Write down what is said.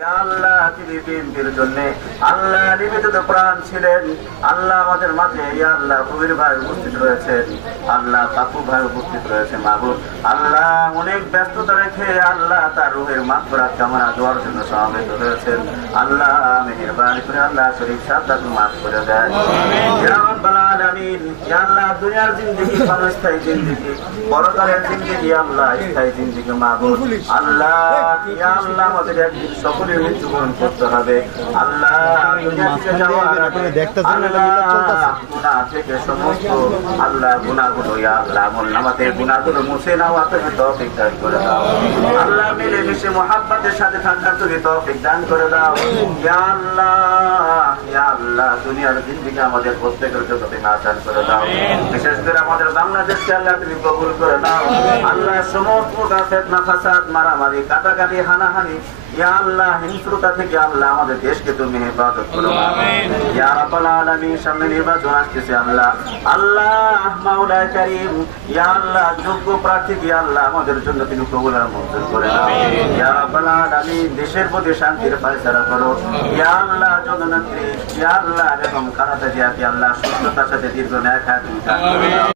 আল্লাহ তিনি বিএনপির জন্য আল্লাহ নিবেদিত প্রাণ ছিলেন। আল্লাহ আমাদের মাঝে আল্লাহ কবির ভাই উপস্থিত রয়েছেন, আল্লাহ কাকু ভাই উপস্থিত রয়েছে। মাহবুব আল্লাহ অনেক ব্যস্ততা রেখে আল্লাহ তার রুহের মাগফিরাত কামনা দোয়ার জন্য সমবেত হয়েছেন। আল্লাহ মেহেরবানি করে আল্লাহ শরীফ সাদাত মাফ করে দেয়। ইয়া রাব্বাল আলামিন, ইয়া আল্লাহ দুনিয়ার জিন্দেগি ক্ষণস্থায়ী জিন্দেগি, পরকালের জিন্দেগি আল্লাহ স্থায়ী জিন্দেগি। মাহবুব আল্লাহ ইয়া আল্লাহ আমাদের একদিন সকল মৃত্যুবরণ করতে হবে। আল্লাহ গুনাহ থেকে সমস্ত আল্লাহ গুনাহগুলো আল্লাহ আমলনামাতে গুনাহগুলো মুছে নাও, আপনাকে তৌফিক দান করে দাও। আল্লাহ মিলেমিশে মুহাব্বতের সাথে থাকার তুমি তৌফিক দান করে দাও। ইয়া আল্লাহ, ইয়া আল্লাহ দুনিয়ার জিন্দেগি আমাদের প্রত্যেকের জন্য তুমি আসান করে দাও। বিশেষ করে আমাদের বাংলাদেশকে আল্লাহ তুমি কবুল করে দাও। আল্লাহ সমস্ত ফিতনা ফাসাদ মারামারি কাটাকাটি হানাহানি ইয়া আল্লাহ হিংস্রতা থেকে আল্লাহ আমাদের দেশকে তুমি হেফাজত করো। ইয়া রাব্বাল আলামিন, সামনে নির্বাচন আসতেছে আল্লাহ, আল্লাহ মাওলা কারীম, ইয়া আল্লাহ যোগ্য প্রার্থীকে আল্লাহ আমাদের জন্য তুমি কবুল আর মঞ্জুর করে দাও। ইয়া রাব্বাল আলামিন, দেশের প্রতি শান্তির ফয়সালা করো। ইয়া আল্লাহ জননেত্রী, ইয়া আল্লাহ বেগম খালেদা জিয়াকে আল্লাহ সুস্থতার সাথে দীর্ঘ ন্যায় খায়াত দান করে দাও।